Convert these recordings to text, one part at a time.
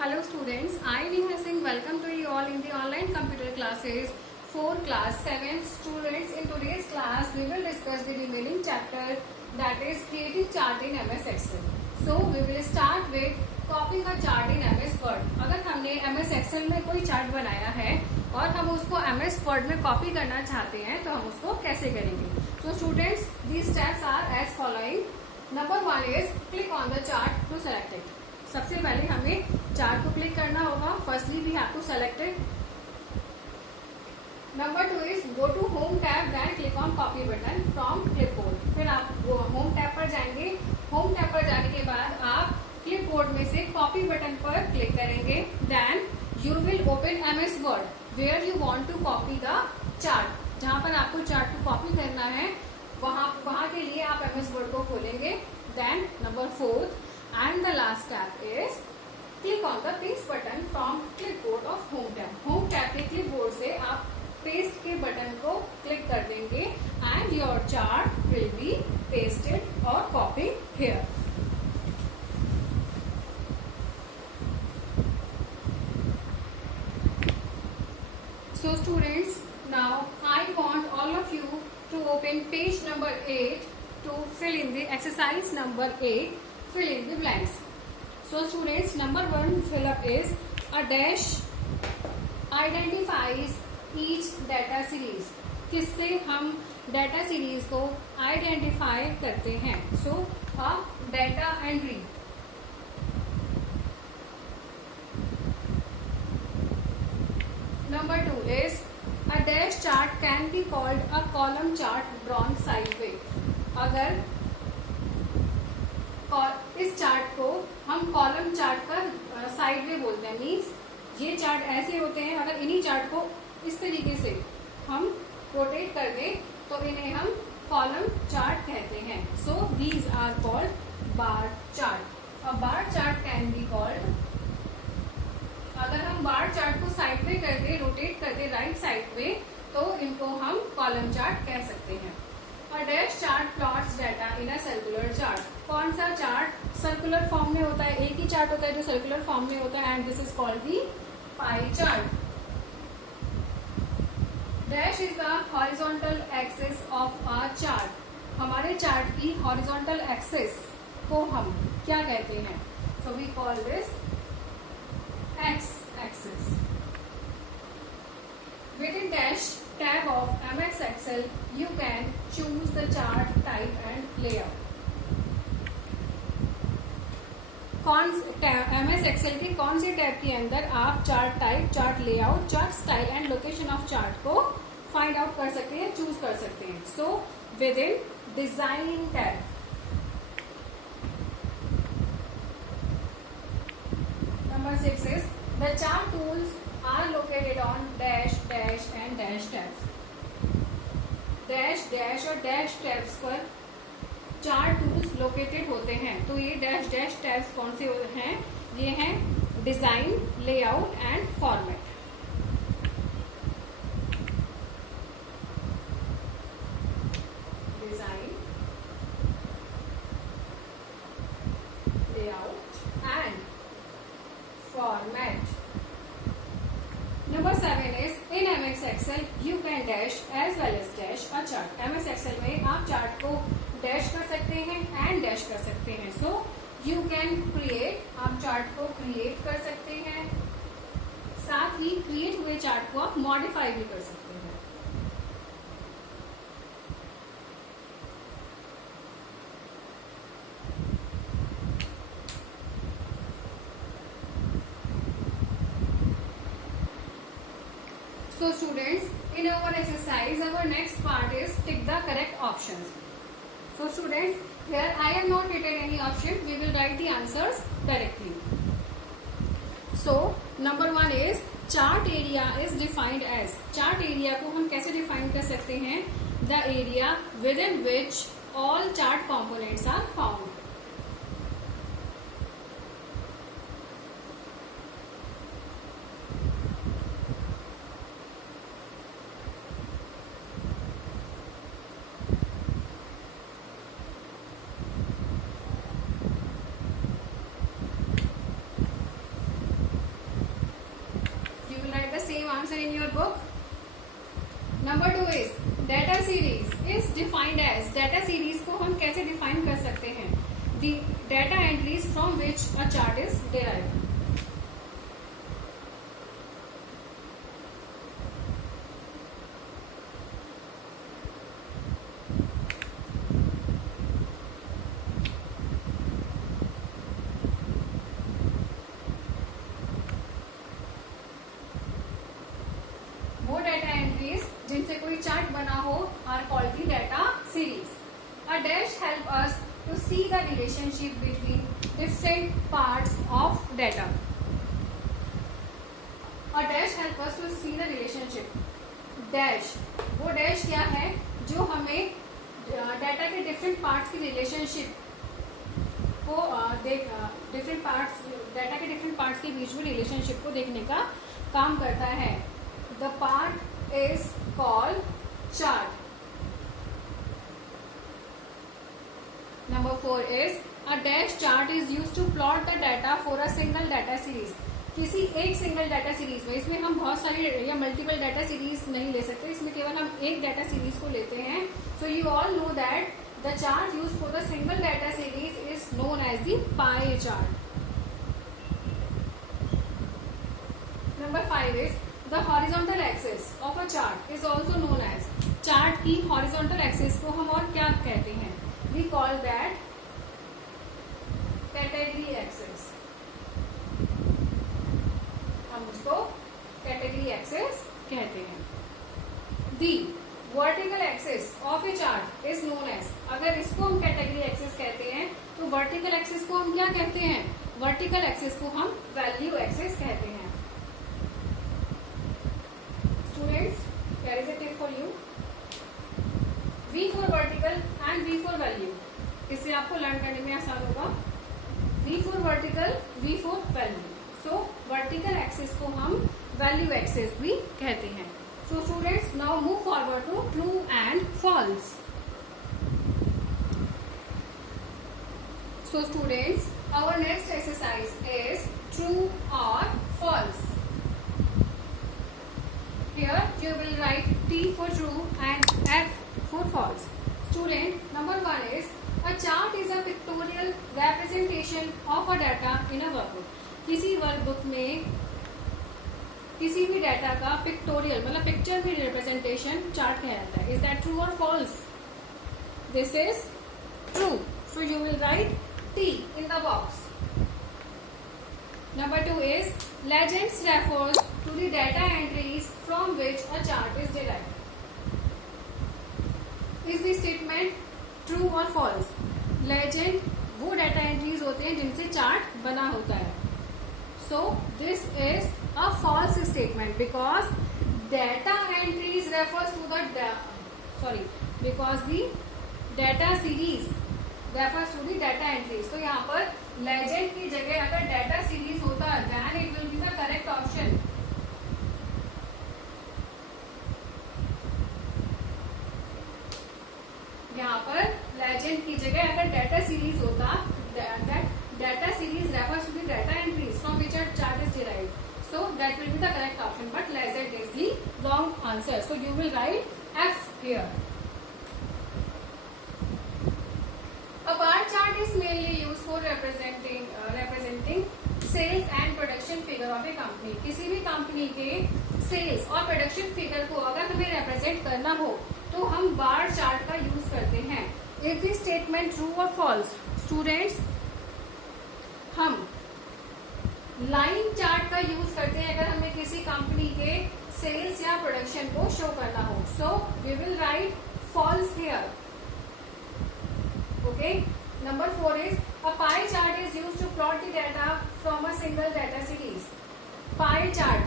Hello students, I Neha Singh welcome to you all in the online computer classes for class 7 students. In today's class we will discuss the remaining chapter, that is creating chart in MS Excel. So we will start with copying a chart in MS Word. अगर हमने MS Excel में कोई chart बनाया है और हम उसको MS Word में कॉपी करना चाहते हैं तो हम उसको कैसे करेंगे. So students, these steps are as following. Number 1 is click on the chart to select it. सबसे पहले हमें चार्ट को क्लिक करना होगा. Firstly we have to select it. Number 2 is go to home tab, then click on copy button from clipboard. फिर आप home tab पर जाएंगे. होम टैब पर जाने के बाद आप क्लिपबोर्ड में से कॉपी बटन पर क्लिक करेंगे. Then you will open MS Word where you want to copy the chart. जहां पर आपको चार्ट को कॉपी करना है वहां के लिए आप MS वर्ड को खोलेंगे. Then number 4 and the last step is click on the paste button from clipboard of home tab. home tab के clipboard से आप paste के बटन को क्लिक कर देंगे and your chart will be pasted or copied here. So students, now I want all of you to open page number 8 to fill in the exercise number 8. Fill in the blanks. So students, number 1 fill up is a dash identifies each data series. किससे हम data series को identify करते हैं. So a data entry. Number 2 is a dash chart can be called a column chart drawn sideways. अगर इस chart को हम column chart का साइड वे बोलते हैं. मीन्स ये चार्ट ऐसे होते हैं. अगर इन्हीं चार्ट को इस तरीके से हम रोटेट कर दें तो इन्हें हम कॉलम चार्ट कहते हैं. So these are called bar chart. A bar chart can be called, अगर हम बार चार्ट को साइड वे कर दे, रोटेट कर दे राइट साइड में, तो इनको हम कॉलम चार्ट कह सकते हैं. A dash chart plots data in a circular chart. कौन सा चार्ट सर्कुलर फॉर्म में होता है? एक ही चार्ट होता है जो सर्कुलर फॉर्म में होता है, and this is called the pie chart. Dash is the horizontal axis of a chart. हमारे चार्ट की हॉरिजॉन्टल एक्सिस को हम क्या कहते हैं? So we call this x axis. Within dash tab of MS Excel, you can choose the chart type and layout. MS Excel के कौन से टैब के अंदर आप chart type, chart layout, chart style and location of chart को find out कर सकते हैं, चूज कर सकते हैं. So with in design tab. Number 6 is the chart tools are located on dash, dash and dash tabs. Dash, dash और dash tabs पर chart tools located होते हैं. तो ये डैश डैश टैब्स कौन से हैं? ये हैं design, layout and format. Design, layout and format. Number 7 is in MS Excel you can dash as well as dash a chart. MS Excel में आप चार्ट को डैश कर सकते हैं एंड डैश कर सकते हैं. सो यू कैन क्रिएट, आप चार्ट को क्रिएट कर सकते हैं, साथ ही क्रिएट हुए चार्ट को आप मॉडिफाई भी कर सकते हैं. So students, in our exercise, our next part is tick the correct options. So students, here I have not written any option. We will write the answers correctly. So number 1 is chart area is defined as. Chart area को हम कैसे define कर सकते हैं? The area within which all chart components are found. answer in your book. Number 2 is data series is defined as, data series को हम कैसे define कर सकते हैं? The data entries from which a chart is derived. वो data entries जिनसे कोई chart बना हो are called the data series. A dash help us to see the relationship between different parts of data. A dash help us to see the relationship. Dash, वो dash क्या है जो हमें data के डिफरेंट पार्ट्स की relationship को different parts, data के different parts के बीच में रिलेशनशिप को देखने का काम करता है. The part is called chart. Number 4 is a dash chart is used to plot the data for a single data series. किसी एक सिंगल डाटा सीरीज में, इसमें हम बहुत सारी या मल्टीपल डाटा सीरीज नहीं ले सकते, इसमें केवल हम एक डाटा सीरीज को लेते हैं. So you all know that the chart used for the single data series is known as the pie chart. Number 5 is the horizontal axis of a chart is also known as. Chart की horizontal axis को हम और क्या कहते हैं? We call that category axis. हम उसको category axis कहते हैं. The vertical axis of a chart is known as. अगर इसको हम category axis कहते हैं तो vertical axis को हम क्या कहते हैं? Vertical axis को हम value axis कहते हैं. Students, here is a tip for you. V for vertical and V for value. इससे आपको लर्न करने में आसान होगा. V for vertical, V for value. So vertical axis को हम value axis भी कहते हैं. So students, now move forward to true and false. So students, our next exercise is true or false. Here you will write T for true and F for false. Student, number 1 is a chart is a pictorial representation of a data in a workbook. किसी workbook में किसी भी data का pictorial मतलब picture में representation chart कहलाता है. Is that true or false? This is true. So you will write T in the box. Number 2 is legends refers to the data entries from which a chart is derived. Is the statement true or false? Legend वो data entries होते हैं जिनसे chart बना होता है. So this is a false statement because data entries refers to the because the data series refers to the data entries. तो यहाँ पर legend की जगह अगर data series होता then it will be the correct option. यहाँ पर legend की जगह अगर data series होता that data series refers to the data entries from which a chart is derived. So that will be the correct option, but legend is the wrong answer. So you will write F here. A bar chart is mainly used for representing sales and production figure of a company. किसी भी company के sales और production figure को अगर हमें represent करना हो तो हम बार चार्ट का यूज करते हैं. इज दिस स्टेटमेंट ट्रू और फॉल्स? स्टूडेंट्स, हम लाइन चार्ट का यूज करते हैं अगर हमें किसी कंपनी के सेल्स या प्रोडक्शन को शो करना हो. So we will write false here. Okay. Number 4 is a pie chart is used to plot the data from a single data series. Pie chart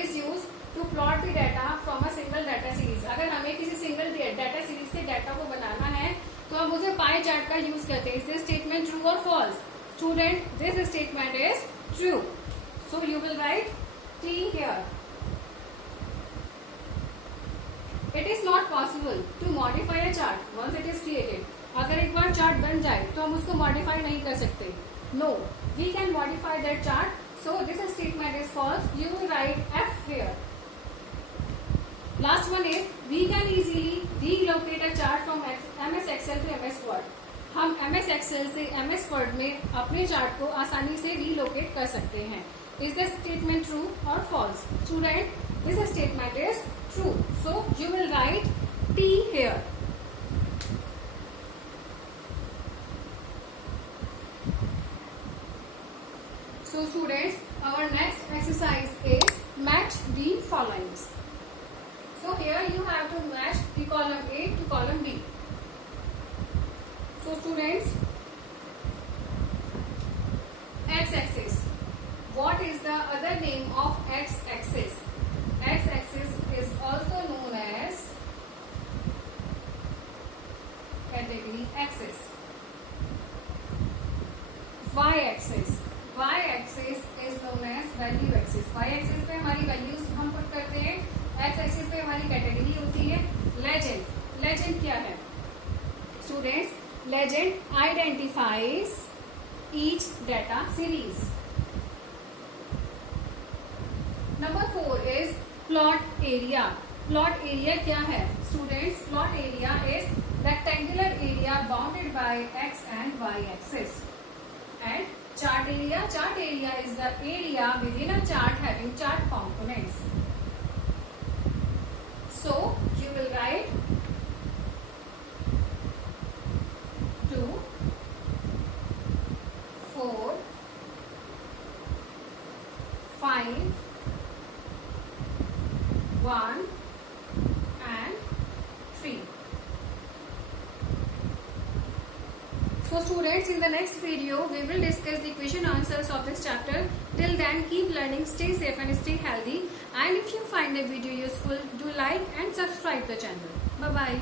is used to plot the data from a single data series. अगर हमें किसी single data series से data को बनाना है तो हम उसे pie chart का यूज करते हैं. इज दिस स्टेटमेंट ट्रू और false? Student, this statement is true. So you will write T here. It is not possible to modify a chart once it is created. अगर एक bar chart बन जाए तो हम उसको मॉडिफाई नहीं कर सकते. No, we can modify that chart So this statement is false. You will write F here. Last one is we can easily relocate a chart from MS Excel to MS Word. हम MS Excel से MS Word में अपने chart को आसानी से relocate कर सकते हैं. Is the statement true or false? Student, this statement is true. So you will write T here. So students, our next exercise is match the followings. So here you have to match the column A to column B. So students, x-axis. What is the other name of x-axis? X-axis is also known as category axis. Y-axis. Y-axis is known as value axis. Y-axis पे हमारी values हम put करते हैं. X-axis पे हमारी category होती है. Legend. Legend क्या है? Students, legend identifies each data series. Number 4 is plot area. Plot area क्या है? Students, plot area is rectangular area bounded by x and y axis. And chart area is the area within a chart having chart components. So you will write 2, 4, 5, 1 and 3. So students, in the next video we will discuss the question answers of this chapter. Till then, keep learning, stay safe and stay healthy. And if you find the video useful, do like and subscribe the channel. Bye bye.